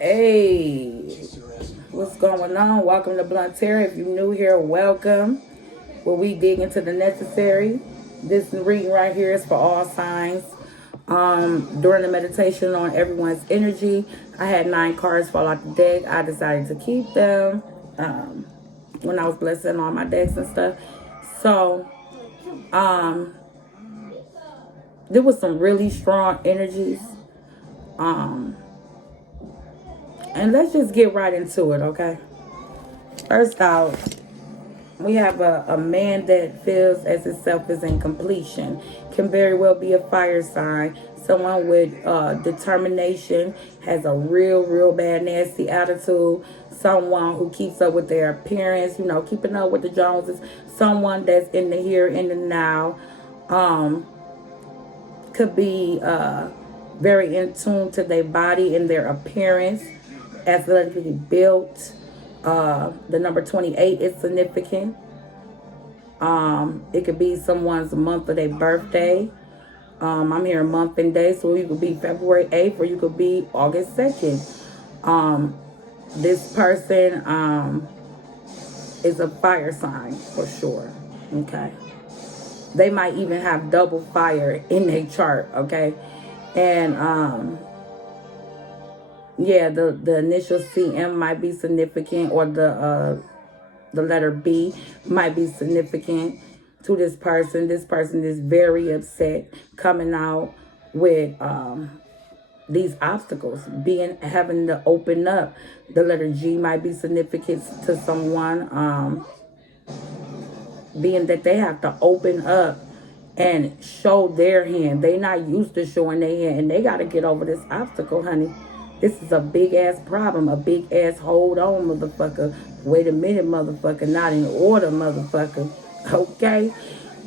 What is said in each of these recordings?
Hey, what's going on? Welcome to Blunt Terror. If you're new here, welcome. Where we dig into the necessary. This reading right here is for all signs. During the meditation on everyone's energy, I had 9 cards fall out the deck. I decided to keep them when I was blessing all my decks and stuff. So, there was some really strong energies. And let's just get right into it, okay? First out, we have a man that feels as himself is in completion. Can very well be a fire sign. Someone with determination, has a real bad nasty attitude. Someone who keeps up with their appearance, keeping up with the Joneses. Someone that's in the here, in the now. Could be very in tune to their body and their appearance. Athletically built. The number 28 is significant. It could be someone's month of their birthday. I'm here month and day, so you could be February 8th or you could be August 2nd. This person is a fire sign for sure. Okay. They might even have double fire in their chart. Okay. And yeah, the initial CM might be significant, or the letter B might be significant to this person. This person is very upset, coming out with these obstacles, having to open up. The letter G might be significant to someone, being that they have to open up and show their hand. They not used to showing their hand, and they got to get over this obstacle, honey. This is a big ass problem, a big ass hold on, motherfucker. Wait a minute, motherfucker. Not in order, motherfucker. Okay?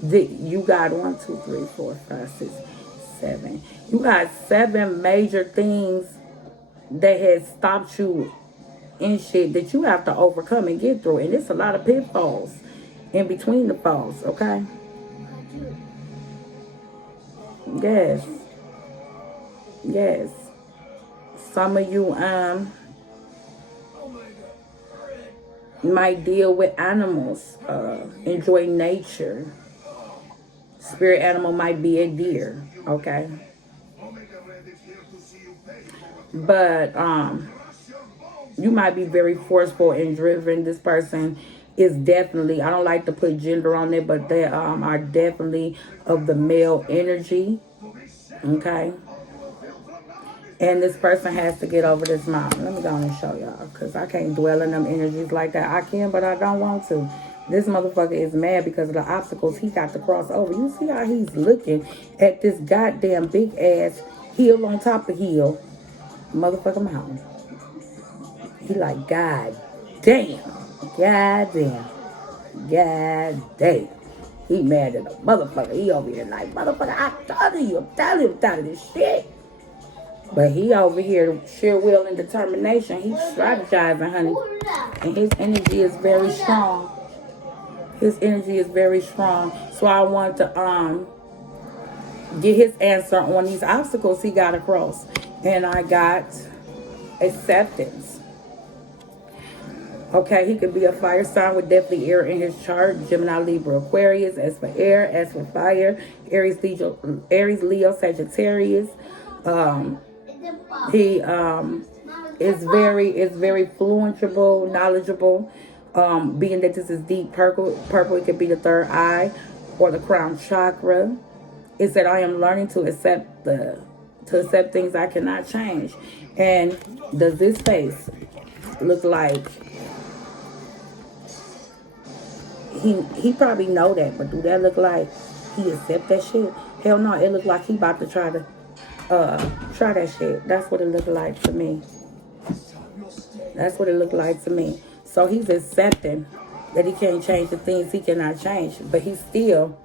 You got 1, 2, 3, 4, 5, 6, 7. You got 7 major things that has stopped you in shit that you have to overcome and get through. And it's a lot of pitfalls in between the falls, okay? Yes. Yes. Some of you might deal with animals, enjoy nature. Spirit animal might be a deer, okay? But you might be very forceful and driven. This person is definitely, I don't like to put gender on it, but they are definitely of the male energy, okay? And this person has to get over this mountain. Let me go and show y'all, because I can't dwell in them energies like that. I can, but I don't want to. This motherfucker is mad because of the obstacles he got to cross over. You see how he's looking at this goddamn big ass hill on top of hill, motherfucking mountain. He like, God damn. God damn. God damn. He mad at the motherfucker. He over here like, motherfucker, I'm telling you, I'm tired of this shit. But he over here, sheer will and determination. He's strategizing, honey. And his energy is very strong. His energy is very strong. So I want to get his answer on these obstacles he got across. And I got acceptance. Okay, he could be a fire sign with definitely air in his chart. Gemini, Libra, Aquarius. As for air, as for fire, Aries, Leo, Sagittarius. He is very fluentable, knowledgeable. Being that this is deep purple, it could be the third eye or the crown chakra. It said, I am learning to accept things I cannot change. And does this face look like he probably know that, but do that look like he accept that shit? Hell no, it look like he about to try that shit. That's what it looked like to me. That's what it looked like to me. So he's accepting that he can't change the things he cannot change, but he's still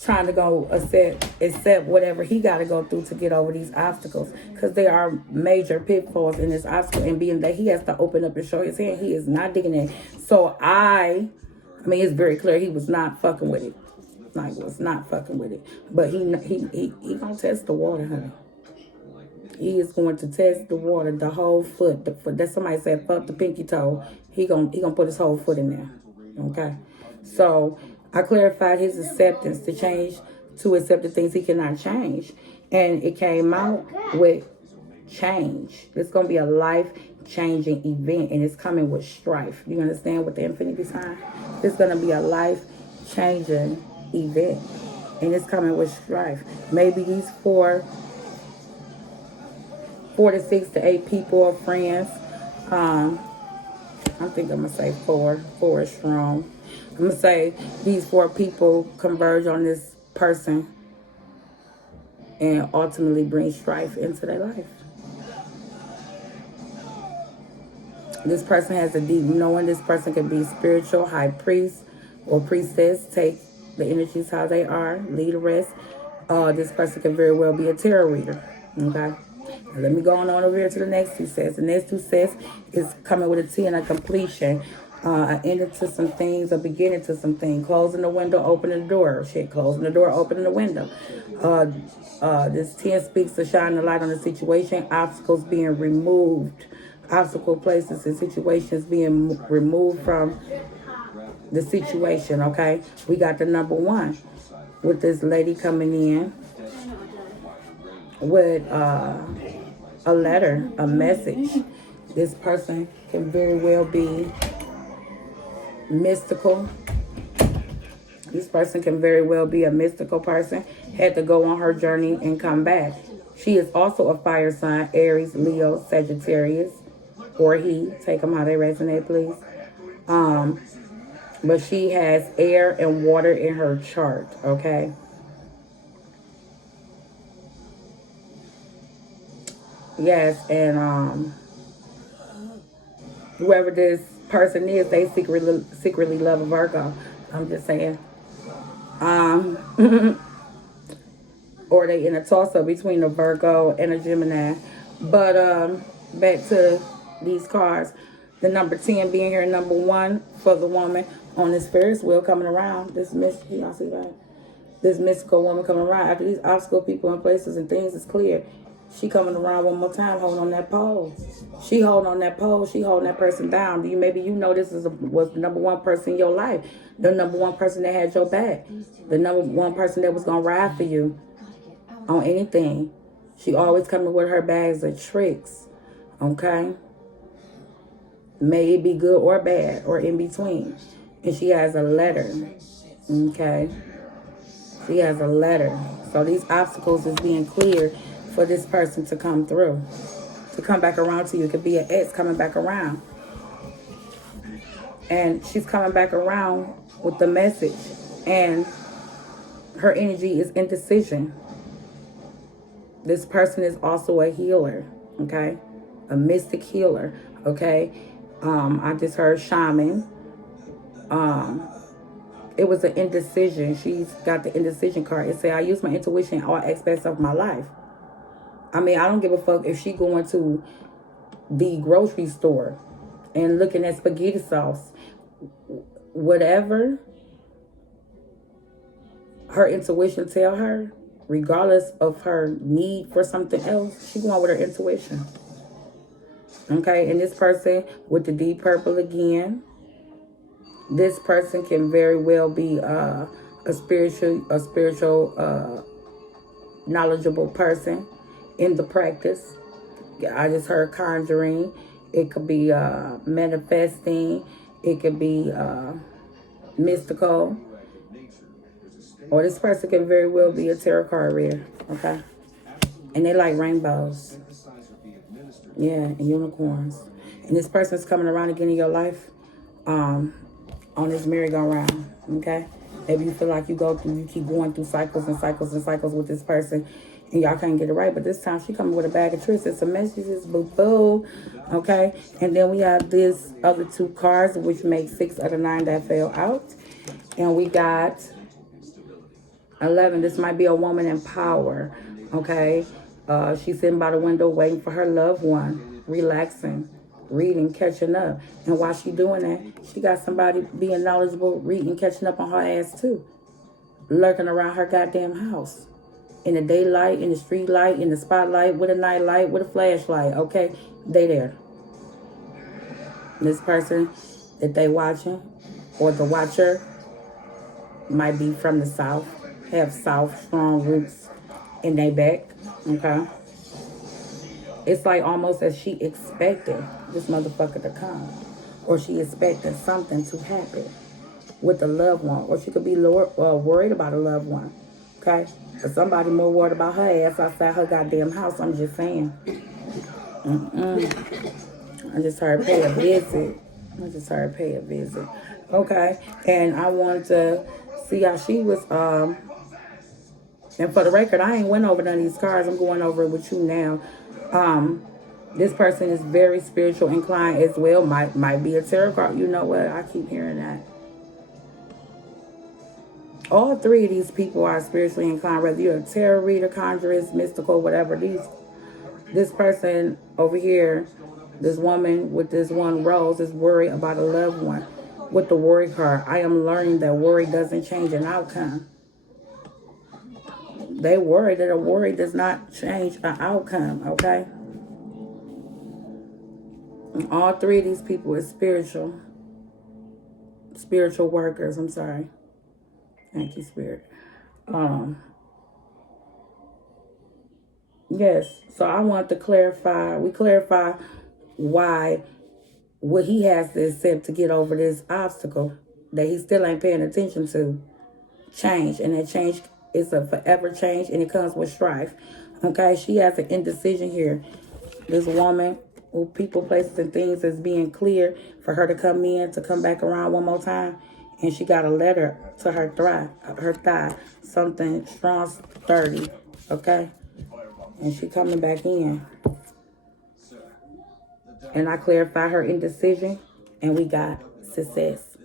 trying to go accept whatever he got to go through to get over these obstacles, because there are major pitfalls in this obstacle, and being that he has to open up and show his hand, he is not digging it. So I mean, it's very clear he was not fucking with it. Like, was not fucking with it. But he gonna test the water, honey. He is going to test the water, the whole foot. The foot. That somebody said, fuck the pinky toe. He gonna put his whole foot in there. Okay. So I clarified his acceptance to change, to accept the things he cannot change. And it came out with change. It's going to be a life-changing event, and it's coming with strife. You understand what the infinity sign? It's going to be a life-changing event, and it's coming with strife. Maybe these 4 to 6 to 8 people are friends. I think I'm going to say 4. 4 is strong. I'm going to say these 4 people converge on this person and ultimately bring strife into their life. This person has a deep knowing. This person can be spiritual, high priest or priestess. Take the energies how they are. Lead the rest. This person can very well be a tarot reader. Okay. Now let me go on over here to the next 2 sets. The next 2 sets is coming with a T and a completion. An ending to some things, a beginning to some things. Closing the window, opening the door. Shit, closing the door, opening the window. This 10 speaks to shine the light on the situation. Obstacles being removed. Obstacle places and situations being removed from the situation, okay? We got the number 1 with this lady coming in with a letter, a message. This person can very well be mystical. This person can very well be a mystical person. Had to go on her journey and come back. She is also a fire sign, Aries, Leo, Sagittarius, or he. Take them how they resonate, please. But she has air and water in her chart, okay? Yes, and whoever this person is, they secretly love a Virgo. I'm just saying. Or they in a toss-up between a Virgo and a Gemini. But back to these cards. The number 10 being here, number 1 for the woman on this Ferris wheel coming around. This y'all see that? This mystical woman coming around. After these obstacle people and places and things is clear, she coming around one more time holding on that pole. She holding on that pole. She holding that person down. Maybe you know this was the number 1 person in your life. The number 1 person that had your back. The number 1 person that was going to ride for you on anything. She always coming with her bags of tricks. Okay? May it be good or bad or in between. And she has a letter. Okay? She has a letter. So these obstacles is being cleared for this person to come through. To come back around to you. It could be an ex coming back around. And she's coming back around with the message. And her energy is indecision. This person is also a healer. Okay? A mystic healer. Okay? I just heard shaman. It was an indecision. She's got the indecision card. It said, I use my intuition in all aspects of my life. I mean, I don't give a fuck if she going to the grocery store and looking at spaghetti sauce. Whatever her intuition tell her, regardless of her need for something else, she going with her intuition. Okay, and this person with the deep purple again, this person can very well be a spiritual, knowledgeable person in the practice. I just heard conjuring. It could be manifesting. It could be mystical. Or this person can very well be a tarot card reader. Okay, and they like rainbows. Yeah, and unicorns. And this person's coming around again in your life on this merry-go-round, okay? Maybe you feel like you keep going through cycles and cycles and cycles with this person and y'all can't get it right. But this time she coming with a bag of tricks and some messages, boo-boo, okay? And then we have this other 2 cards, which make 6 out of 9 that fell out. And we got 11. This might be a woman in power, okay? She's sitting by the window waiting for her loved one, relaxing, reading, catching up. And while she doing that, she got somebody being knowledgeable, reading, catching up on her ass too, lurking around her goddamn house. In the daylight, in the street light, in the spotlight, with a night light, with a flashlight, okay? They there. This person that they watching, or the watcher, might be from the South, have South strong roots in their back, okay? It's like almost as she expected this motherfucker to come, or she expected something to happen with a loved one, or she could be worried about a loved one, okay? But somebody more worried about her ass outside her goddamn house. I'm just saying. I just heard pay a visit. Okay, and I wanted to see how she was. And for the record, I ain't went over none of these cards. I'm going over it with you now. This person is very spiritual inclined as well. Might be a tarot card. You know what? I keep hearing that. All three of these people are spiritually inclined, whether you're a tarot reader, conjurist, mystical, whatever. This person over here, this woman with this one rose, is worried about a loved one. With the worry card, I am learning that worry doesn't change an outcome. They worry that a worry does not change an outcome, okay? And all three of these people are spiritual workers. I'm sorry. Thank you, Spirit. Yes, so I want to clarify. We clarify why what he has to accept to get over this obstacle that he still ain't paying attention to change. And that change is a forever change, and it comes with strife. Okay, she has an indecision here. This woman, who people, places, and things is being clear for her to come in, to come back around one more time. And she got a letter to her thigh, something strong, sturdy, okay? And she coming back in. And I clarify her indecision, and we got success.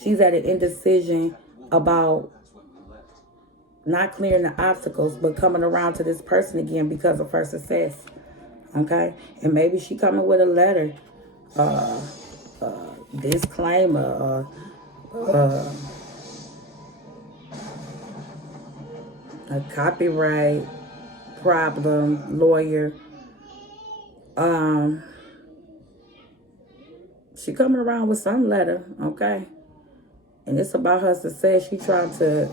She's at an indecision about not clearing the obstacles, but coming around to this person again because of her success, okay? And maybe she coming with a letter, disclaimer, a copyright problem, lawyer. She coming around with some letter, okay? And it's about her success. She trying to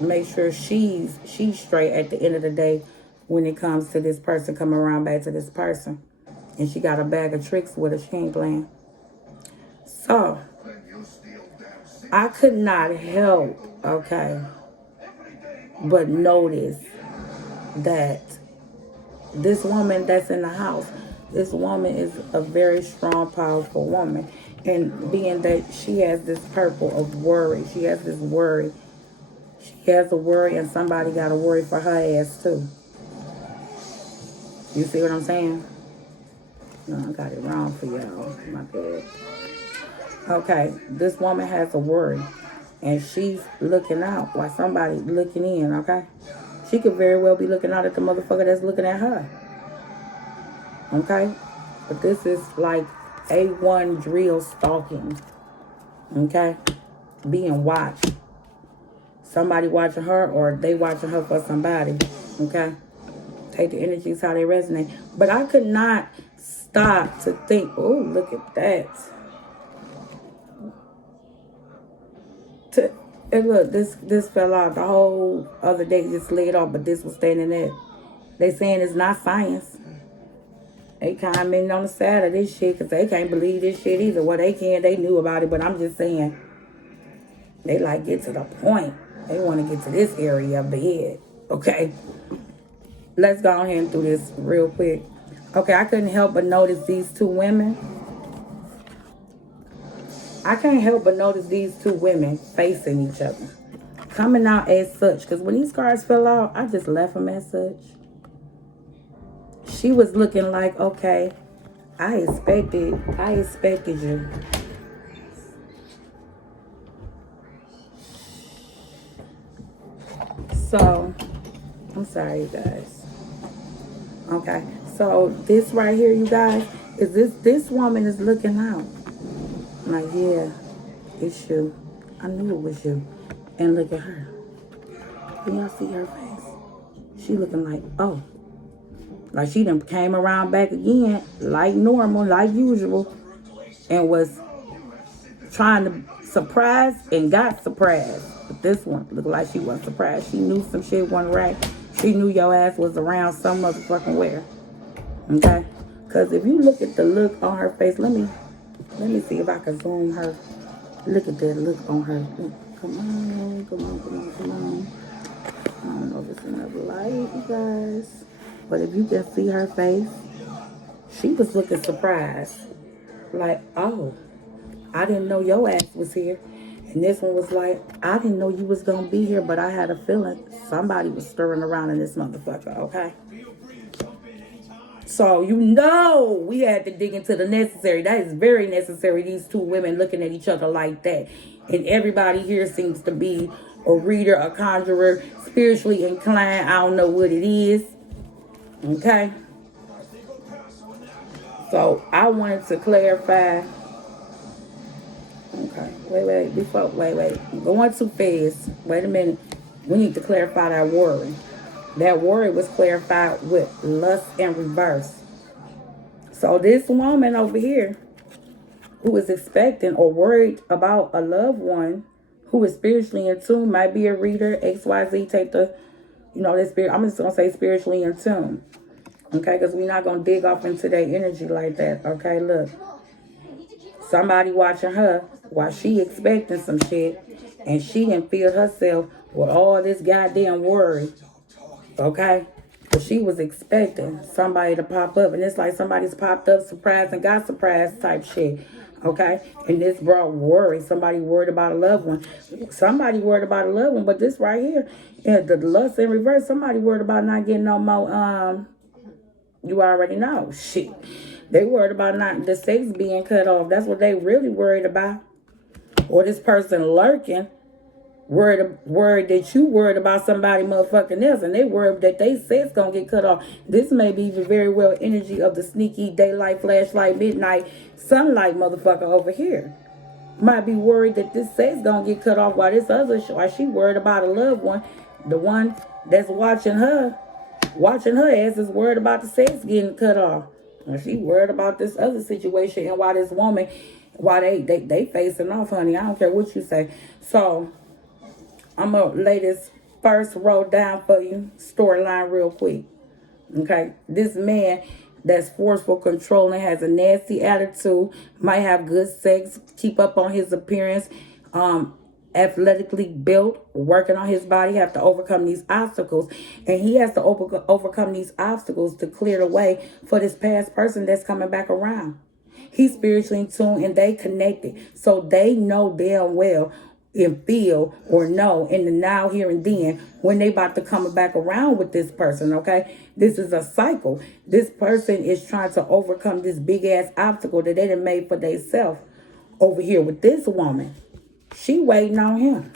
make sure she's straight at the end of the day when it comes to this person coming around back to this person. And she got a bag of tricks with her. She ain't playing. So, I could not help, okay, but notice that this woman that's in the house, this woman is a very strong, powerful woman. And being that she has this purple of worry, she has this worry. She has a worry, and somebody got to worry for her ass too. You see what I'm saying? No, I got it wrong for y'all. My bad. Okay, this woman has a worry, and she's looking out while somebody's looking in, okay? She could very well be looking out at the motherfucker that's looking at her. Okay? But this is like A1 drill stalking. Okay? Being watched. Somebody watching her, or they watching her for somebody. Okay? Take the energies how they resonate. But I could not stop to think, oh, look at that. And look, this fell out the whole other day, just laid off, but this was standing there. They saying it's not science. They commenting on the side of this shit because they can't believe this shit either. Well, they can, they knew about it, but I'm just saying, they like get to the point. They want to get to this area of the head. Okay? Let's go ahead and do this real quick. Okay, I couldn't help but notice these two women. I can't help but notice these two women facing each other. Coming out as such. Because when these cards fell out, I just left them as such. She was looking like, okay, I expected you. So, I'm sorry, you guys. Okay, so this right here, you guys, is this woman is looking out. I'm like, yeah, it's you. I knew it was you. And look at her. Can y'all see her face? She looking like, oh. Like she done came around back again, like normal, like usual, and was trying to surprise and got surprised. But this one looked like she wasn't surprised. She knew some shit wasn't right. She knew your ass was around some motherfucking where. Okay? Because if you look at the look on her face, let me see if I can zoom her. Look at that look on her. Come on, come on, come on, come on. I don't know if it's enough light, you guys. But if you can see her face, she was looking surprised. Like, oh, I didn't know your ass was here. And this one was like, I didn't know you was going to be here, but I had a feeling somebody was stirring around in this motherfucker, okay? So, you know, we had to dig into the necessary. That is very necessary, these two women looking at each other like that. And everybody here seems to be a reader, a conjurer, spiritually inclined. I don't know what it is. Okay? So, I wanted to clarify. Okay, wait. Going too fast. Wait a minute. We need to clarify that worry. That worry was clarified with lust in reverse. So this woman over here who is expecting or worried about a loved one who is spiritually in tune, might be a reader, XYZ, take the, the spirit. I'm just going to say spiritually in tune. Okay, because we're not going to dig off into their energy like that. Okay, look. Somebody watching her while she expecting some shit, and she didn't feel herself with all this goddamn worry. Okay? But she was expecting somebody to pop up, and it's like somebody's popped up, surprised, and got surprised type shit. Okay? And this brought worry. Somebody worried about a loved one. Somebody worried about a loved one, but this right here, the lust in reverse, somebody worried about not getting no more, you already know. Shit. They worried about not the sex being cut off. That's what they really worried about. Or this person lurking, worried that you worried about somebody motherfucking else, and they worried that they sex gonna get cut off. This may be even very well energy of the sneaky daylight, flashlight, midnight, sunlight motherfucker over here. Might be worried that this sex gonna get cut off while this other, while she worried about a loved one. The one that's watching her ass is worried about the sex getting cut off. And she worried about this other situation, and why this woman, why they facing off, honey. I don't care what you say. So I'm gonna lay this first row down for you, storyline real quick. Okay, this man that's forceful, controlling, has a nasty attitude, might have good sex, keep up on his appearance, athletically built, working on his body, have to overcome these obstacles. And he has to overcome these obstacles to clear the way for this past person that's coming back around. He's spiritually in tune, and they connected. So they know damn well and feel or know in the now, here, and then when they about to come back around with this person, okay? This is a cycle. This person is trying to overcome this big-ass obstacle that they done made for themselves over here with this woman. She waiting on him.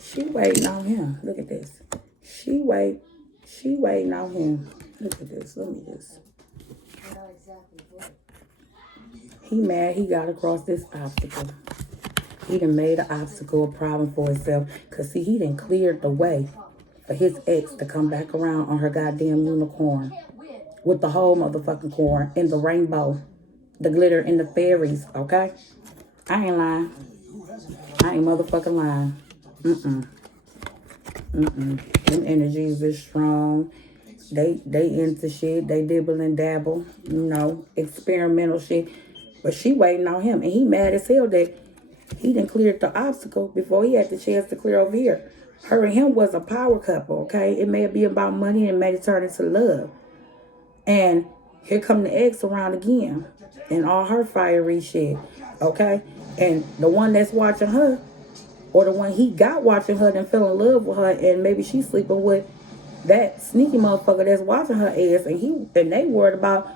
She waiting on him. Look at this. She waiting on him. Look at this. Let me just. He mad he got across this obstacle. He done made an obstacle a problem for himself. Because, see, he done cleared the way for his ex to come back around on her goddamn unicorn. With the whole motherfucking corn and the rainbow. The glitter and the fairies, okay? I ain't lying. I ain't motherfucking lying. Them energies is strong. They into shit. They dibble and dabble. Experimental shit. But she waiting on him. And he mad as hell that he done cleared the obstacle before he had the chance to clear over here. Her and him was a power couple, okay? It may be about money and it may turn into love. And here come the ex around again. And all her fiery shit, okay? And the one that's watching her, or the one he got watching her and fell in love with her, and maybe she's sleeping with that sneaky motherfucker that's watching her ass, and they worried about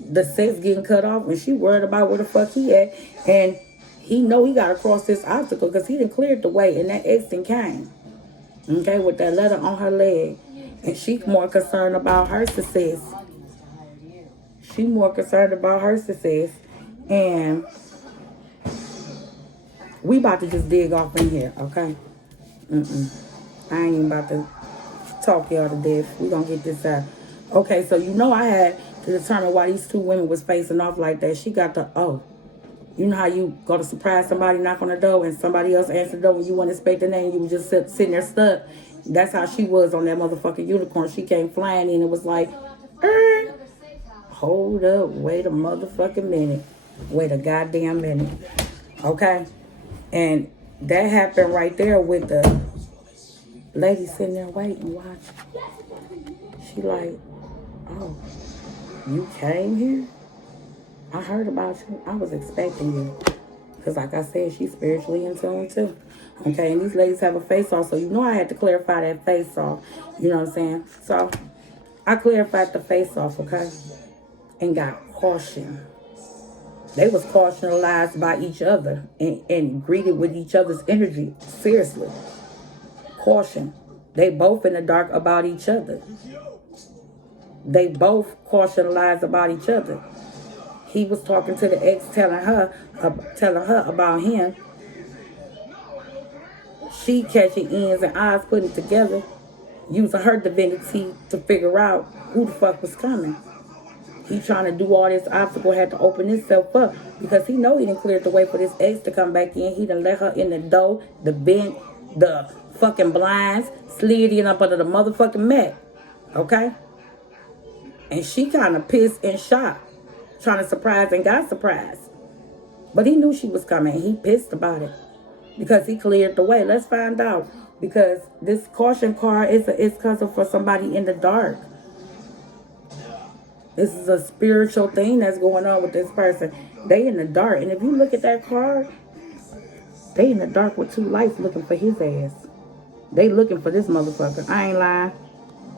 the sex getting cut off, and she worried about where the fuck he at, and he know he got to cross this obstacle because he done cleared the way, and that ex done came, okay, with that letter on her leg, and she's more concerned about her success. She more concerned about her success, and we about to just dig off in here, okay? I ain't even about to talk y'all to death. We gonna get this out. Okay, so you know I had to determine why these two women was facing off like that. She got the, oh, you know how you go to surprise somebody, knock on the door, and somebody else answer the door when you wouldn't expect the name, you was just sitting there stuck. That's how she was on that motherfucking unicorn. She came flying in and was like, hold up, wait a motherfucking minute. Wait a goddamn minute. Okay? And that happened right there with the lady sitting there waiting, watching. She like, oh, you came here? I heard about you. I was expecting you. Because like I said, she's spiritually in tune too. Okay, and these ladies have a face-off, so you know I had to clarify that face-off. You know what I'm saying? So, I clarified the face-off, okay? And got caution. They was cautionalized by each other and greeted with each other's energy. Seriously. Caution. They both in the dark about each other. They both cautionalized about each other. He was talking to the ex, telling her about him. She catching ends and eyes, putting it together, using her divinity to figure out who the fuck was coming. He trying to do all this obstacle, had to open himself up because he know he didn't clear the way for this ex to come back in. He done let her in the door, the vent, the fucking blinds, slid in up under the motherfucking mat. Okay? And she kind of pissed and shocked, trying to surprise and got surprised. But he knew she was coming. He pissed about it because he cleared the way. Let's find out. Because this caution card is cousin for somebody in the dark. This is a spiritual thing that's going on with this person. They in the dark. And if you look at that card, they in the dark with two lights looking for his ass. They looking for this motherfucker. I ain't lying.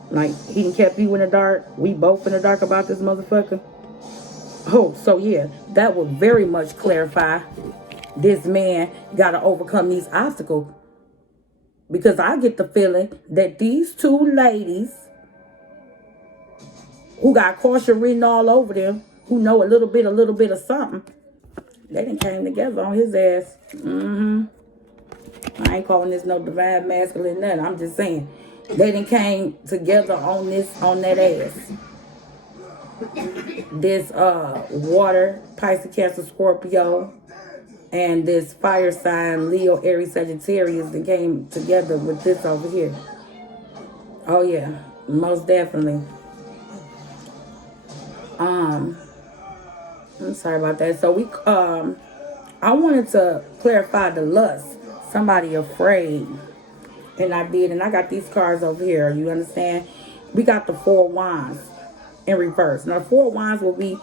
Like, he done kept you in the dark. We both in the dark about this motherfucker. Oh, so yeah, that would very much clarify this man got to overcome these obstacles. Because I get the feeling that these two ladies who got caution written all over them, who know a little bit of something, they done came together on his ass. I ain't calling this no divine masculine nothing. I'm just saying. They done came together on that ass. This water, Pisces, Cancer, Scorpio, and this fire sign, Leo, Aries, Sagittarius, that came together with this over here. Oh yeah, most definitely. I'm sorry about that. So we I wanted to clarify the lust. Somebody afraid. And I did, and I got these cards over here. You understand? We got the Four Wands in reverse. Now, the Four Wands will be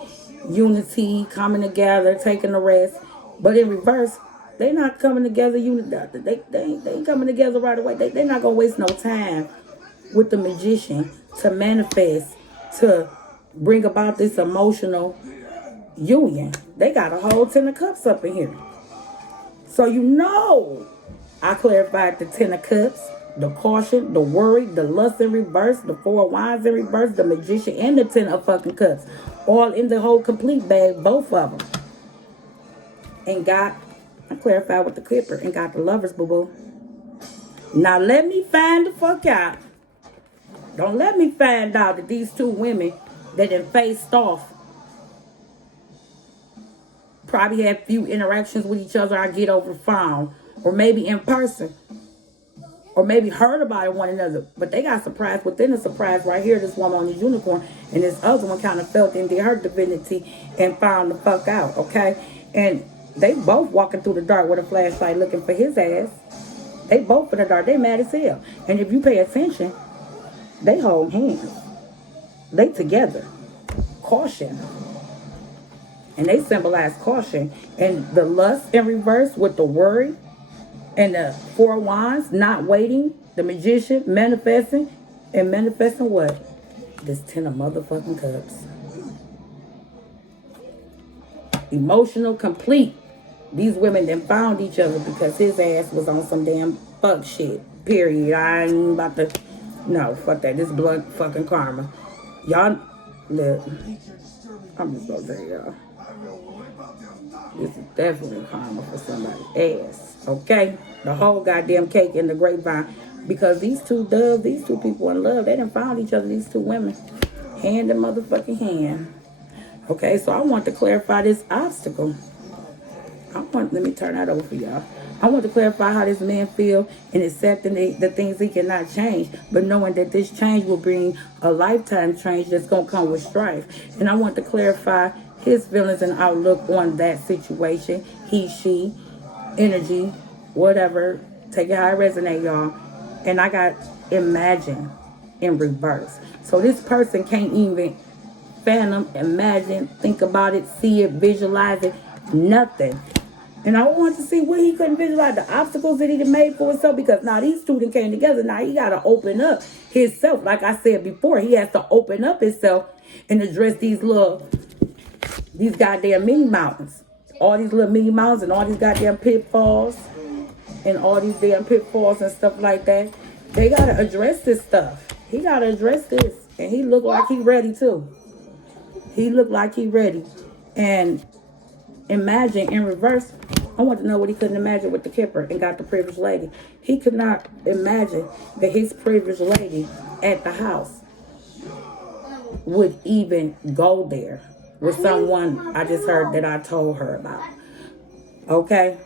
unity, coming together, taking a rest. But in reverse, they not coming together. They ain't coming together right away. They not going to waste no time with the magician to manifest, to bring about this emotional union. They got a whole 10 of cups up in here. So you know, I clarified the 10 of cups, the caution, the worry, the lust in reverse, the Four Wands in reverse, the magician, and the 10 of fucking cups. All in the whole complete bag, both of them. And I clarified with the clipper and got the lovers, boo-boo. Now let me find the fuck out. Don't let me find out that these two women that done faced off probably had few interactions with each other. I get over phone. Or maybe in person. Or maybe heard about one another. But they got surprised within a surprise right here. This woman on the unicorn. And this other one kind of felt into her divinity and found the fuck out. Okay? And they both walking through the dark with a flashlight looking for his ass. They both in the dark. They mad as hell. And if you pay attention, they hold hands. They together. Caution. And they symbolize caution. And the lust in reverse with the worry. And the Four Wands, not waiting. The magician, manifesting. And manifesting what? This 10 of motherfucking cups. Emotional complete. These women then found each other because his ass was on some damn fuck shit. Period. I ain't about to... No, fuck that. This blood fucking karma. Y'all... Look. I'm just gonna say, y'all. This is definitely karma for somebody's ass. Okay? The whole goddamn cake in the grapevine. Because these two doves, these two people in love, they done found each other, these two women, hand in motherfucking hand. Okay, so I want to clarify this obstacle. Let me turn that over for y'all. I want to clarify how this man feel in accepting the things he cannot change, but knowing that this change will bring a lifetime change that's going to come with strife. And I want to clarify his feelings and outlook on that situation. He, she, energy, whatever. Take it how it resonate, y'all. And I got imagine in reverse. So this person can't even fathom, imagine, think about it, see it, visualize it, nothing. And I want to see what he couldn't visualize, the obstacles that he made for himself, because now these two done came together. Now he got to open up himself. Like I said before, he has to open up himself and address these goddamn mini mountains. All these little mini mountains and all these goddamn pitfalls and all these damn pitfalls and stuff like that. They got to address this stuff. He got to address this. And he looked like he ready too. He looked like he ready. And imagine in reverse, I want to know what he couldn't imagine with the Kipper and got the privileged lady. He could not imagine that his privileged lady at the house would even go there with someone I just heard that I told her about. Okay?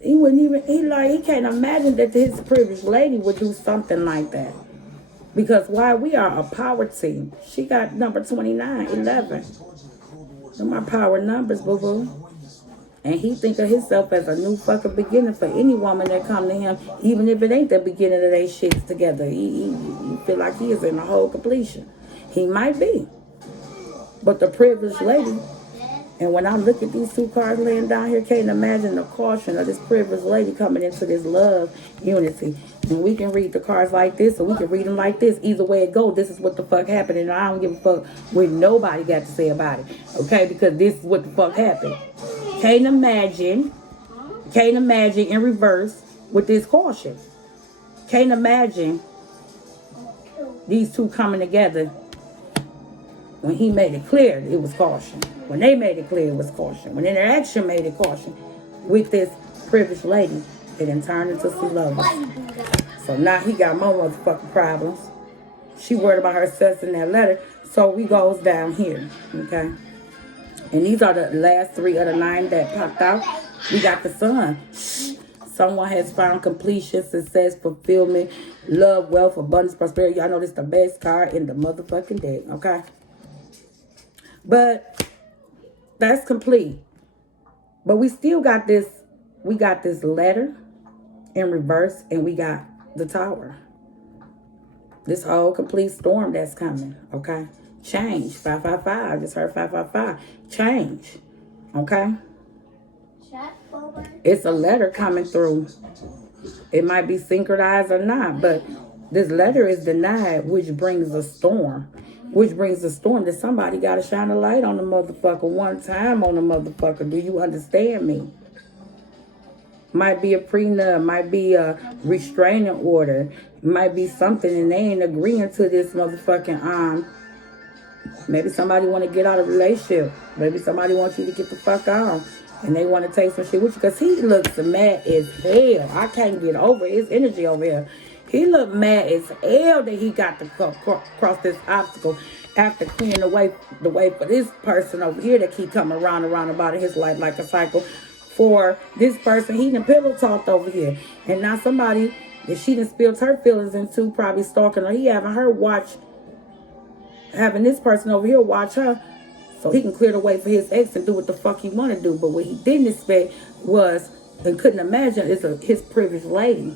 He wouldn't even, he can't imagine that his privileged lady would do something like that. Because why? We are a power team. She got number 29, 11. Those are my power numbers, boo-boo. And he think of himself as a new fucking beginning for any woman that come to him, even if it ain't the beginning of their shits together. He feel like he is in a whole completion. He might be. But the privileged lady, and when I look at these two cards laying down here, can't imagine the caution of this privileged lady coming into this love unity. And we can read the cards like this, or we can read them like this. Either way it goes, this is what the fuck happened, and I don't give a fuck what nobody got to say about it. Okay? Because this is what the fuck happened. Can't imagine in reverse with this caution. Can't imagine these two coming together. When he made it clear, it was caution. When they made it clear, it was caution. When interaction made it caution with this privileged lady, it then turned into some lovers. So now he got more motherfucking problems. She worried about her success in that letter. So we goes down here, okay? And these are the last 3 of the 9 that popped out. We got the sun. Someone has found completion, success, fulfillment, love, wealth, abundance, prosperity. Y'all know this is the best card in the motherfucking deck, okay? But that's complete. But we still got this. We got this letter in reverse, and we got the tower. This whole complete storm that's coming, okay? Change. 555. Just heard 555. Change. Okay? It's a letter coming through. It might be synchronized or not, but this letter is denied, which brings a storm. Which brings a storm that somebody got to shine a light on the motherfucker one time on the motherfucker. Do you understand me? Might be a prenup, might be a restraining order, might be something, and they ain't agreeing to this motherfucking maybe somebody want to get out of a relationship. Maybe somebody wants you to get the fuck out, and they want to take some shit with you, because he looks mad as hell. I can't get over his energy over here. He looked mad as hell that he got to cross this obstacle after clearing the way for this person over here that keep coming around about in his life like a cycle. For this person, he done pillow talked over here. And now somebody that she done spilled her feelings into, probably stalking her. He having this person over here watch her so he can clear the way for his ex and do what the fuck he want to do. But what he didn't expect was, and couldn't imagine, is his privileged lady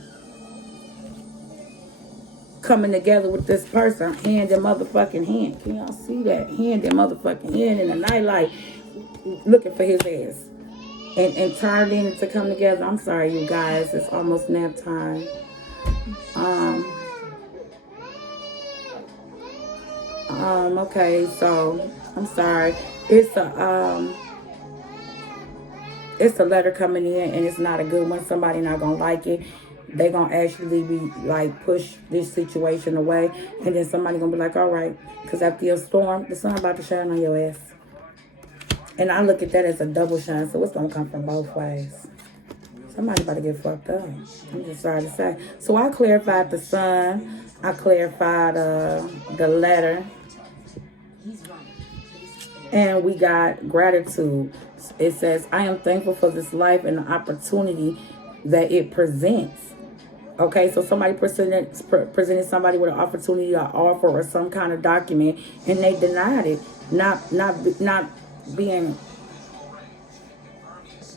coming together with this person, hand in motherfucking hand. Can y'all see that? Hand in motherfucking hand in the nightlight, looking for his ass. And turned in to come together. I'm sorry, you guys. It's almost nap time. Okay, so I'm sorry. It's a letter coming in, and it's not a good one. Somebody not gonna like it. They gonna actually be like, push this situation away, and then somebody gonna be like, all right, because after your storm, the sun about to shine on your ass. And I look at that as a double shine, so it's going to come from both ways. Somebody about to get fucked up. I'm just sorry to say. So I clarified the sun. I clarified the letter. And we got gratitude. It says, I am thankful for this life and the opportunity that it presents. Okay, so somebody presented somebody with an opportunity or offer or some kind of document, and they denied it, not being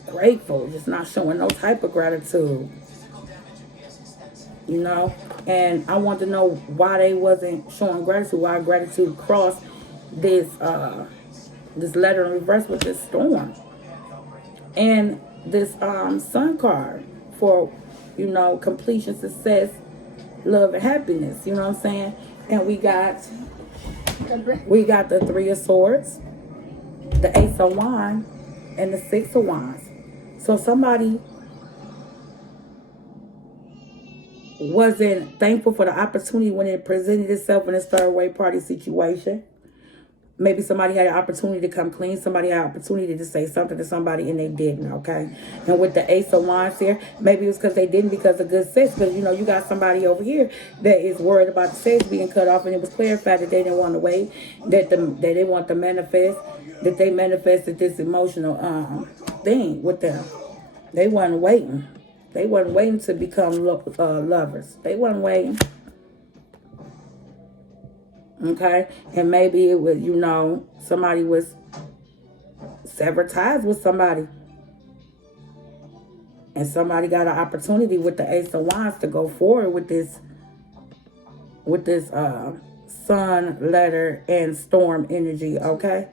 grateful, just not showing no type of gratitude. You know, and I want to know why they wasn't showing gratitude, why gratitude crossed this letter in reverse with this storm. And this sun card for, you know, completion, success, love, and happiness. You know what I'm saying? And we got the Three of Swords, the Ace of Wands, and the Six of Wands. So somebody wasn't thankful for the opportunity when it presented itself in a third way party situation. Maybe somebody had an opportunity to come clean. Somebody had an opportunity to say something to somebody and they didn't, okay? And with the Ace of Wands here, maybe it was because they didn't because of good sex. Because, you know, you got somebody over here that is worried about the sex being cut off, and it was clarified that they didn't want to wait, that they want to manifest, that they manifested this emotional thing with them. They wasn't waiting. They wasn't waiting to become lovers. They wasn't waiting. Okay, and maybe it was, you know, somebody was severed ties with somebody, and somebody got an opportunity with the Ace of Wands to go forward with this sun, letter, and storm energy. Okay,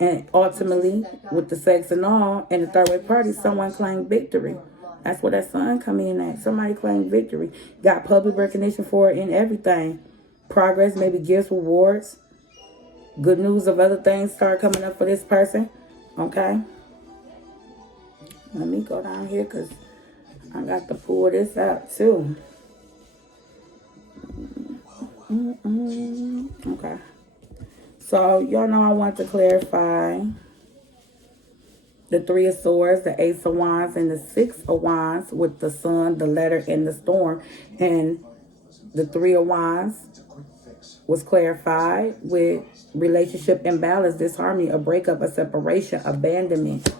and ultimately with the sex and all, and the third way party, someone claimed victory. That's where that sun come in at. Somebody claimed victory, got public recognition for it and everything. Progress, maybe gifts, rewards, good news of other things start coming up for this person. Okay, let me go down here because I got to pull this out too. Okay, so y'all know I want to clarify the Three of Swords, the Ace of Wands, and the Six of Wands with the sun, the letter, and the storm. And the Three of Wands was clarified with relationship imbalance, disharmony, a breakup, a separation, abandonment.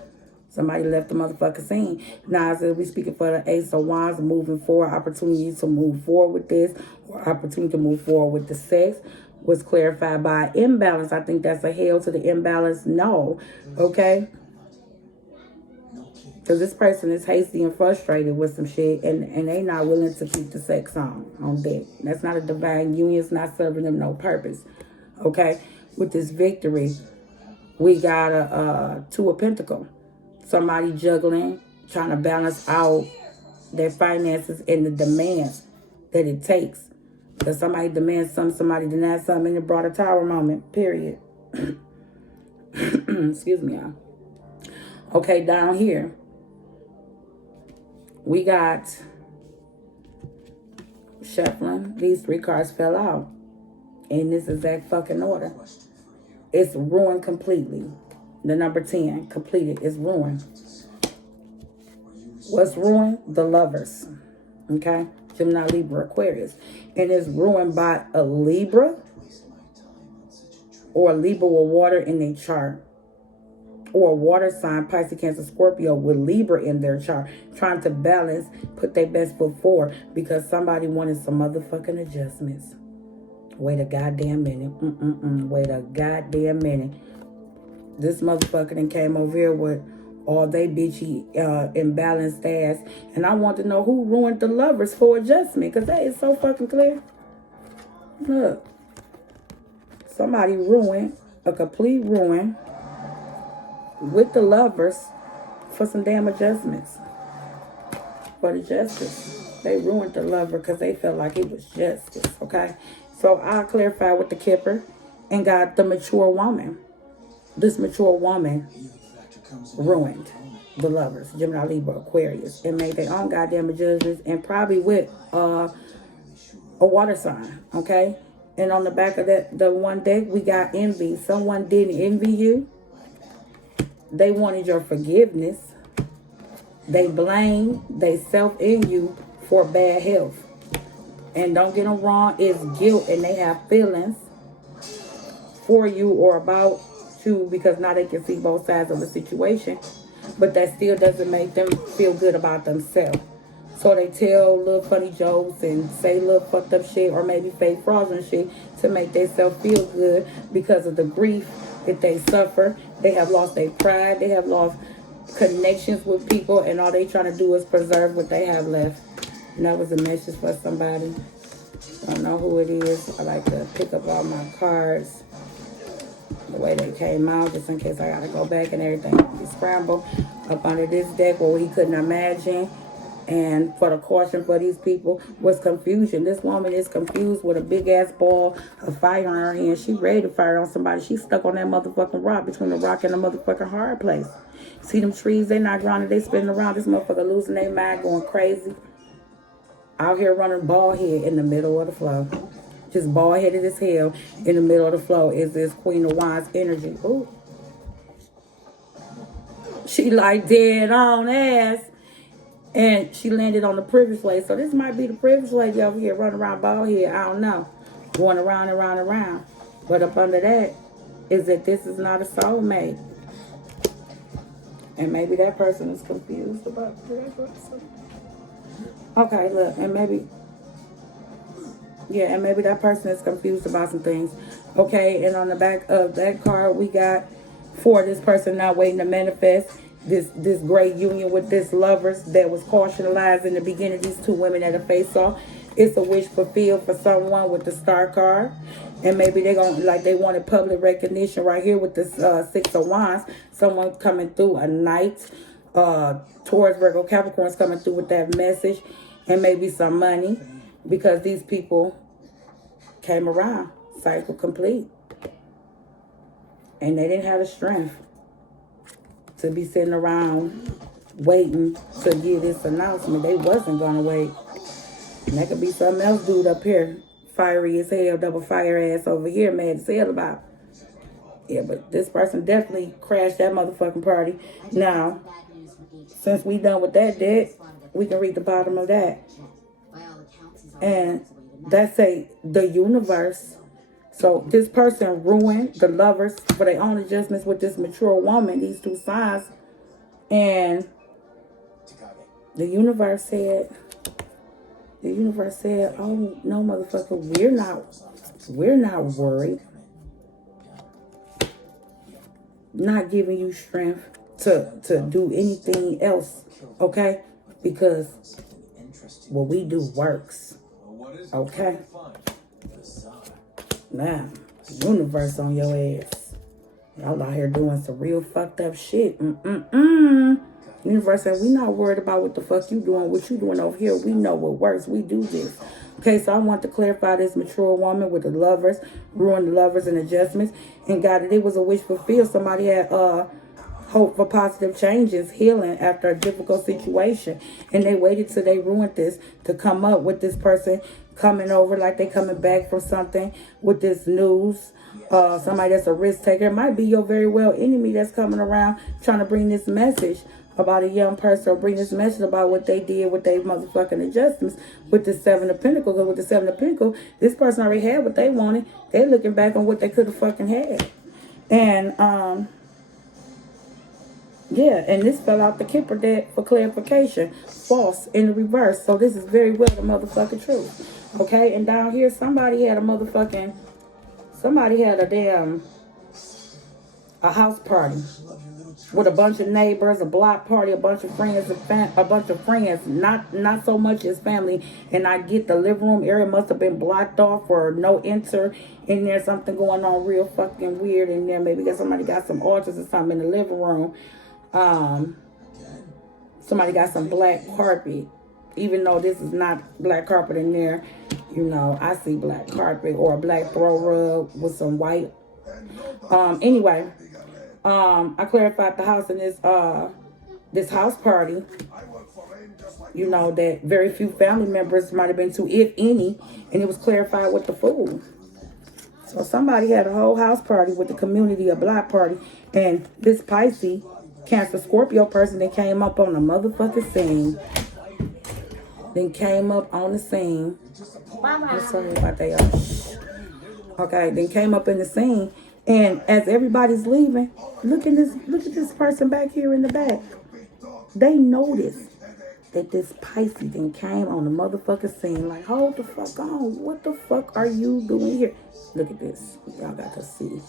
Somebody left the motherfucking scene. Now, as we speaking for the Ace of Wands, moving forward, opportunities to move forward with this, or opportunity to move forward with the sex, was clarified by imbalance. I think that's a hell to the imbalance. No, okay? Because this person is hasty and frustrated with some shit, and they not willing to keep the sex on deck. That's not a divine union. It's not serving them no purpose. Okay? With this victory, we got a Two of Pentacles. Somebody juggling, trying to balance out their finances and the demands that it takes. Because somebody demands something, somebody denies something, and it brought a tower moment, period. Excuse me, y'all. Okay, down here, we got shuffling. These three cards fell out in this exact fucking order. It's ruined completely. The number 10, completed, is ruined. What's ruined? The Lovers. Okay? Gemini, Libra, Aquarius. And it's ruined by a Libra or a Libra with water in their chart. Or a water sign, Pisces, Cancer, Scorpio with Libra in their chart, trying to balance, put their best foot forward because somebody wanted some motherfucking adjustments. Wait a goddamn minute. Wait a goddamn minute. This motherfucker then came over here with all they bitchy, imbalanced ass, and I want to know who ruined the Lovers for adjustment, because that is so fucking clear. Look. Somebody ruined, a complete ruin, with the Lovers for some damn adjustments. For the justice. They ruined the Lover because they felt like it was justice, okay? So I'll clarify with the Kipper and got the mature woman. This mature woman ruined the Lovers, Gemini, Libra, Aquarius, and made their own goddamn adjustments, and probably with a water sign, okay? And on the back of that, the one deck, we got envy. Someone didn't envy you. They wanted your forgiveness. They blame they self in you for bad health. And don't get them wrong, it's guilt and they have feelings for you or about you because now they can see both sides of the situation. But that still doesn't make them feel good about themselves. So they tell little funny jokes and say little fucked up shit or maybe fake fraudulent shit to make themselves feel good because of the grief that they suffer. They have lost their pride. They have lost connections with people, and all they trying to do is preserve what they have left. And that was a message for somebody. I don't know who it is. I like to pick up all my cards the way they came out, just in case I gotta go back and everything be scrambled up under this deck where he couldn't imagine. And for the caution for these people was confusion. This woman is confused with a big ass ball of fire in her hand. She ready to fire on somebody. She's stuck on that motherfucking rock, between the rock and the motherfucking hard place. See them trees, they not grounded, they spinning around. This motherfucker losing their mind, going crazy. Out here running bald head in the middle of the flow. Just bald headed as hell in the middle of the flow is this Queen of Wands energy. Ooh. She like dead on ass. And she landed on the privilege lady. So this might be the privilege lady over here running around bald head. I don't know. Going around and around and around. But up under that is that this is not a soulmate. And maybe that person is confused about that. Okay, look. And maybe... yeah, and maybe that person is confused about some things. Okay, and on the back of that card, we got for this person not waiting to manifest this great union with this lovers that was cautionalized in the beginning. These two women at a face off. It's a wish fulfilled for someone with the star card. And maybe they're going to, like, they wanted public recognition right here with this Six of Wands. Someone coming through, a knight, Taurus, Virgo, Capricorn's coming through with that message. And maybe some money. Because these people came around. Cycle complete. And they didn't have the strength to be sitting around waiting to give this announcement. They wasn't going to wait. And that could be something else dude up here. Fiery as hell, double fire ass over here, mad as hell about. Yeah, but this person definitely crashed that motherfucking party. Now, since we done with that deck, we can read the bottom of that. And that's the universe. So this person ruined the lovers for their own adjustments with this mature woman, these two signs. And the universe said, oh no, motherfucker, we're not worried. Not giving you strength to do anything else, okay? Because what we do works. Okay? Now, universe on your ass. Y'all out here doing some real fucked up shit. Universe said, we not worried about what the fuck you doing, what you doing over here. We know what works. We do this. Okay, so I want to clarify this mature woman with the lovers, ruined the lovers and adjustments, and got it. It was a wish fulfilled. Somebody had hope for positive changes, healing after a difficult situation. And they waited till they ruined this to come up with this person coming over like they coming back from something with this news. Somebody that's a risk taker. It might be your very well enemy that's coming around trying to bring this message about a young person, or bring this message about what they did with their motherfucking adjustments with the Seven of Pentacles. Because with the Seven of Pentacles, this person already had what they wanted. They're looking back on what they could have fucking had. And yeah, and this fell out the Kipper deck for clarification. False in the reverse. So this is very well the motherfucking truth. Okay, and down here, somebody had a house party with a bunch of neighbors, a block party, a bunch of friends, not so much as family. And I get the living room area must have been blocked off or no enter in there. Something going on real fucking weird in there. Maybe somebody got some altars or something in the living room. Somebody got some black carpet. Even though this is not black carpet in there, you know, I see black carpet or a black throw rug with some white. Anyway, I clarified the house in this house party. You know, that very few family members might have been to, if any, and it was clarified with the food. So somebody had a whole house party with the community, a block party, and this Pisces Cancer Scorpio person that came up on the motherfucking scene. Then came up on the scene. I'm sorry about that, y'all. Okay, then came up in the scene. And as everybody's leaving, look at this person back here in the back. They noticed that this Pisces then came on the motherfucking scene. Like, hold the fuck on. What the fuck are you doing here? Look at this. Y'all got to see.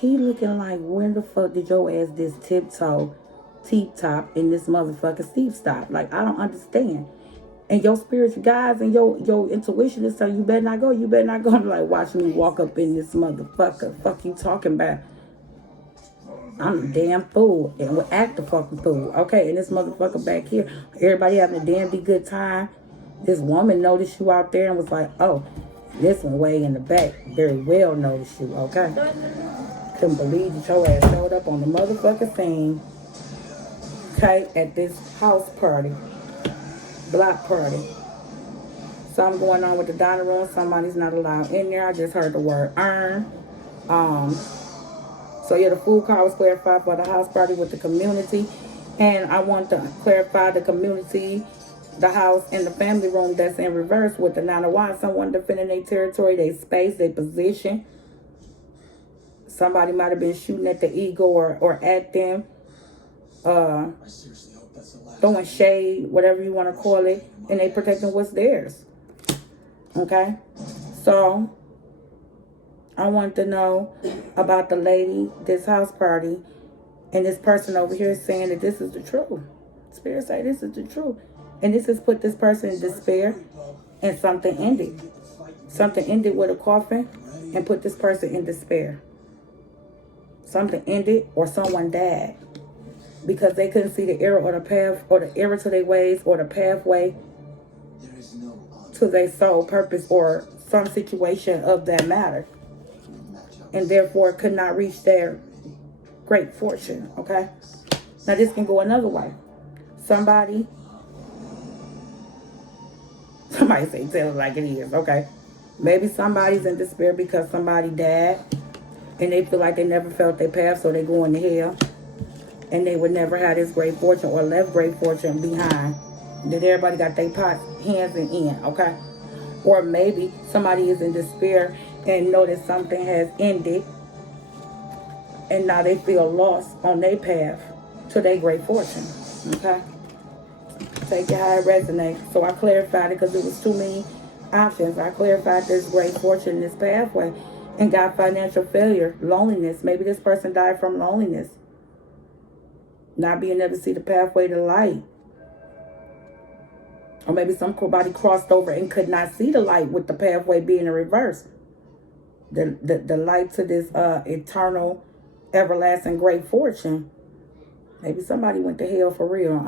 He looking like, when the fuck did your ass this tiptoe, tip-top in this motherfucking steep stop? Like, I don't understand. And your spiritual guides and your intuition is telling you better not go. You better not go. Like, watch me walk up in this motherfucker. Fuck you talking about? I'm a damn fool and will act the fucking fool. Okay, and this motherfucker back here, everybody having a damn good time. This woman noticed you out there and was like, oh, this one way in the back very well noticed you, okay? Couldn't believe that your ass showed up on the motherfucking scene, okay, at this house party, block party. Something going on with the dining room. Somebody's not allowed in there. I just heard the word earn. So yeah, the food card was clarified for the house party with the community. And I want to clarify the community, the house, and the family room that's in reverse with the 9 of Wands. Someone defending their territory, their space, their position. Somebody might have been shooting at the ego or at them. Throwing shade, whatever you want to call it. And they protecting what's theirs. Okay? So I want to know about the lady, this house party, and this person over here saying that this is the truth. Spirit say this is the truth. And this has put this person in despair, and something ended. Something ended with a coffin and put this person in despair. Something ended or someone died because they couldn't see the error or the path or the error to their ways or the pathway to their soul purpose or some situation of that matter. And therefore could not reach their great fortune, okay? Now this can go another way. Somebody say tell it like it is, okay? Maybe somebody's in despair because somebody died and they feel like they never felt their path, so they go into hell. And they would never have this great fortune or left great fortune behind. That everybody got their pots, hands and in, okay? Or maybe somebody is in despair and know that something has ended and now they feel lost on their path to their great fortune, okay? Take it how it resonates. So I clarified it because it was too many options. I clarified this great fortune, this pathway, and got financial failure, loneliness. Maybe this person died from loneliness. Not being able to see the pathway to light. Or maybe somebody crossed over and could not see the light with the pathway being in reverse. The light to this eternal, everlasting great fortune. Maybe somebody went to hell for real.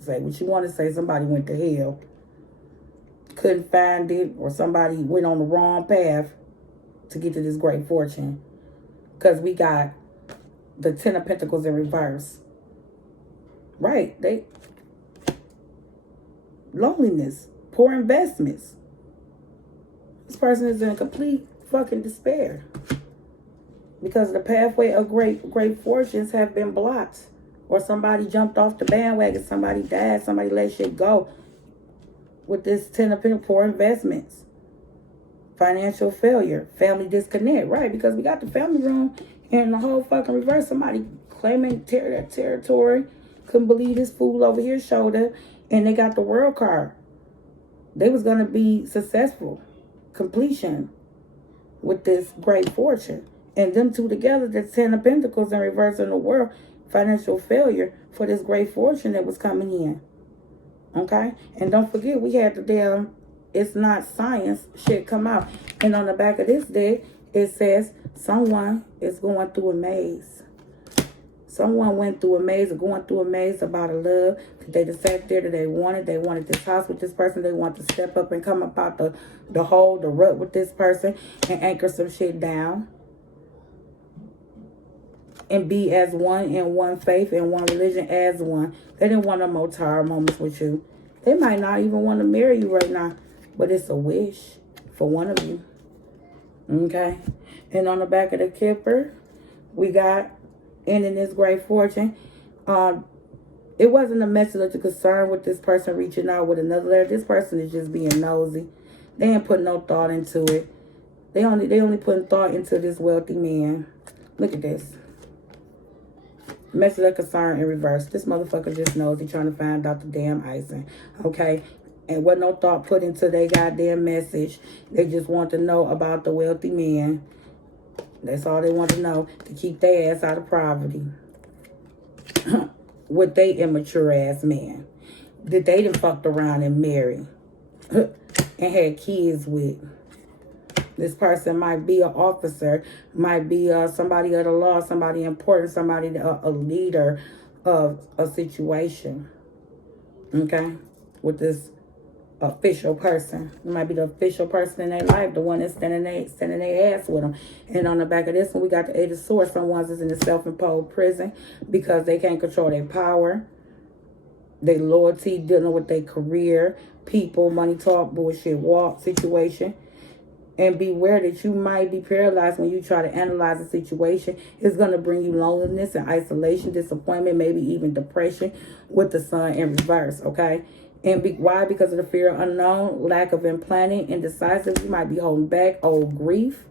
Say what you want to say. Somebody went to hell. Couldn't find it. Or somebody went on the wrong path to get to this great fortune. Because we got the 10 of Pentacles in reverse. Right. Loneliness. Poor investments. This person is in complete fucking despair. Because the pathway of great fortunes have been blocked. Or somebody jumped off the bandwagon. Somebody died. Somebody let shit go. With this 10 of Pentacles, poor investments. Financial failure. Family disconnect. Right. Because we got the family room in the whole fucking reverse. Somebody claiming their territory. Couldn't believe this fool over here showed up. And they got the world card. They was going to be successful. Completion. With this great fortune. And them two together, the 10 of Pentacles in reverse in the world, financial failure for this great fortune that was coming in. Okay? And don't forget, we had the damn, it's not science, shit come out. And on the back of this deck, it says, someone is going through a maze. Someone went through a maze or going through a maze about a love. They decided there that they wanted this house with this person. They want to step up and come up out the hole, the rut with this person and anchor some shit down. And be as one in one faith and one religion as one. They didn't want no more tired moments with you. They might not even want to marry you right now. But it's a wish for one of you. Okay? And on the back of the Kipper, we got ending this great fortune. It wasn't a message of the concern with this person reaching out with another letter. This person is just being nosy. They ain't put no thought into it. They only putting thought into this wealthy man. Look at this. Message of concern in reverse. This motherfucker just knows he's trying to find out the damn icing. Okay? And what no thought put into their goddamn message. They just want to know about the wealthy man. That's all they want to know. To keep their ass out of poverty. With they immature ass man. That they done fucked around and married. And had kids with. This person might be an officer, might be somebody of the law, somebody important, somebody, a leader of a situation. Okay? With this official person. It might be the official person in their life, the one that's standing their ass with them. And on the back of this one, we got the Eight of Swords. Someone's is in a self-imposed prison because they can't control their power, their loyalty, dealing with their career, people, money talk, bullshit walk situation. And beware that you might be paralyzed when you try to analyze a situation. It's going to bring you loneliness and isolation, disappointment, maybe even depression with the sun in reverse, okay? And why? Because of the fear of unknown, lack of planning, indecisive. You might be holding back old grief.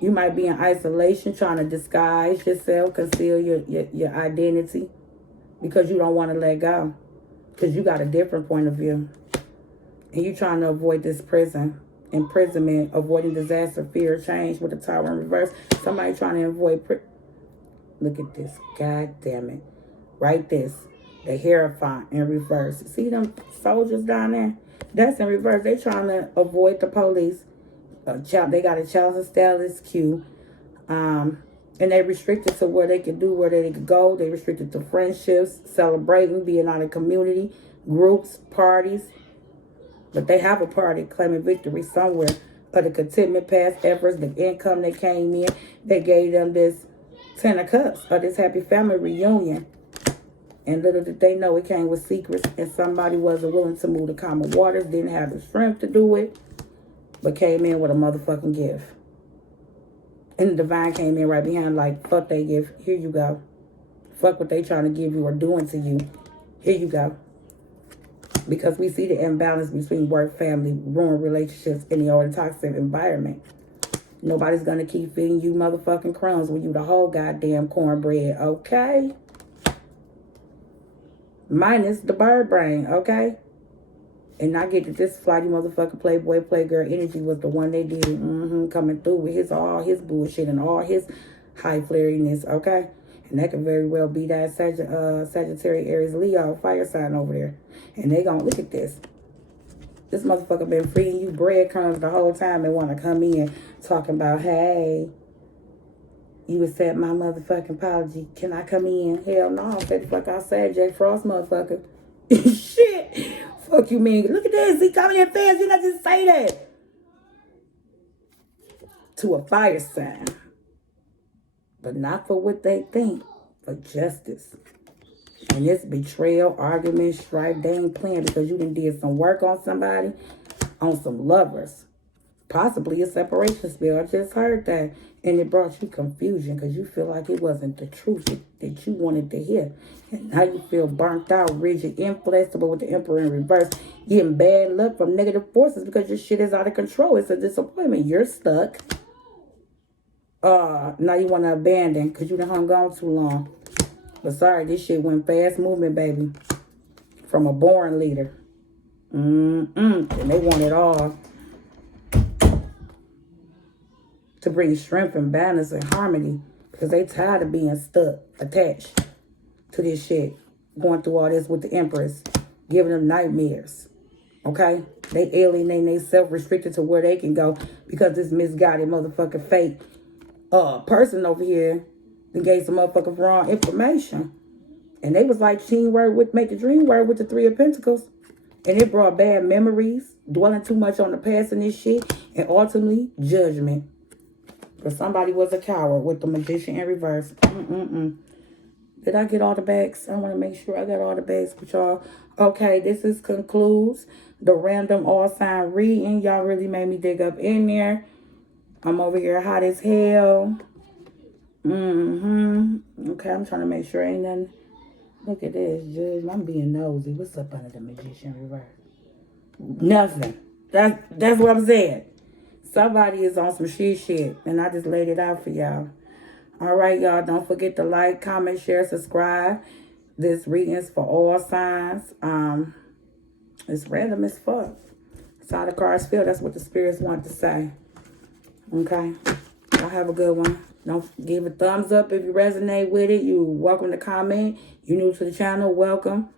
You might be in isolation, trying to disguise yourself, conceal your identity because you don't want to let go. Because you got a different point of view. And you're trying to avoid this imprisonment, avoiding disaster, fear, change with the Tower in reverse. Somebody trying to avoid. Look at this. God damn it. Right this. The Hierophant in reverse. See them soldiers down there? That's in reverse. They trying to avoid the police. They got a child and status queue. And they restricted to where they could do, where they could go. They restricted to friendships, celebrating, being out of community, groups, parties. But they have a party claiming victory somewhere. Of the contentment, past efforts, the income they came in. They gave them this 10 of Cups, or this happy family reunion. And little did they know it came with secrets. And somebody wasn't willing to move the common waters. Didn't have the strength to do it. But came in with a motherfucking gift. And the divine came in right behind like, fuck they gift. Here you go. Fuck what they trying to give you or doing to you. Here you go. Because we see the imbalance between work, family, ruined relationships, and the old toxic environment. Nobody's going to keep feeding you motherfucking crumbs when you the whole goddamn cornbread, okay? Minus the bird brain, okay? And I get that this flighty motherfucking playboy, playgirl energy was the one they did coming through with all his bullshit and all his high flariness, okay? And that could very well be that Sagittarius, Aries, Leo, fire sign over there. And they gonna look at this. This motherfucker been feeding you breadcrumbs the whole time and want to come in talking about, hey, you accept my motherfucking apology. Can I come in? Hell no. Say the fuck outside, Jack Frost motherfucker. Shit. Fuck you mean. Look at this. He coming in fast. You not just say that. To a fire sign. But not for what they think. For justice. And this betrayal, argument, strife, they ain't playing because you done did some work on somebody, on some lovers. Possibly a separation spell. I just heard that. And it brought you confusion because you feel like it wasn't the truth that you wanted to hear. And now you feel burnt out, rigid, inflexible with the Emperor in reverse. Getting bad luck from negative forces because your shit is out of control. It's a disappointment. You're stuck. Now you want to abandon because you done hung on too long. But sorry, this shit went fast moving, baby. From a born leader. And they want it all. To bring strength and balance and harmony. Because they tired of being stuck, attached to this shit. Going through all this with the Empress. Giving them nightmares. Okay? They alienating themselves, restricted to where they can go. Because this misguided motherfucking fake person over here and gave some motherfucking wrong information. And they was like teen word with make a dream word with the Three of Pentacles. And it brought bad memories, dwelling too much on the past and this shit, and ultimately judgment. But somebody was a coward with the Magician in reverse. Did I get all the bags? I want to make sure I got all the bags with y'all. Okay, this concludes the random all sign reading. Y'all really made me dig up in there. I'm over here hot as hell. Okay, I'm trying to make sure ain't nothing. Look at this, Judge. I'm being nosy. What's up under the Magician reverse? Nothing. That's what I'm saying. Somebody is on some shit, and I just laid it out for y'all. All right, y'all. Don't forget to like, comment, share, subscribe. This reading is for all signs. It's random as fuck. That's how the cards feel. That's what the spirits want to say. Okay. Y'all have a good one. Don't give a thumbs up if you resonate with it. You're welcome to comment. You new to the channel, welcome.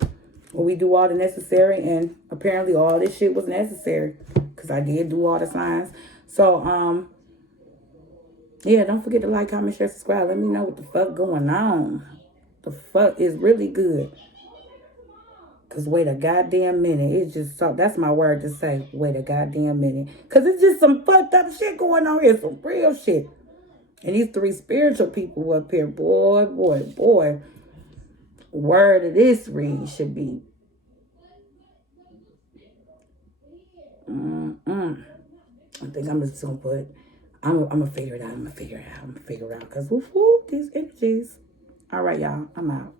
Well, we do all the necessary, and apparently all this shit was necessary because I did do all the signs. So, yeah, don't forget to like, comment, share, subscribe. Let me know what the fuck going on. The fuck is really good. Because wait a goddamn minute. It's just so, that's my word to say. Wait a goddamn minute. Because it's just some fucked up shit going on here. Some real shit. And these three spiritual people up here, boy. Word of this read should be. I think I'm just going to put, I'm going to figure it out. I'm going to figure it out. Because, woo, these energies. All right, y'all. I'm out.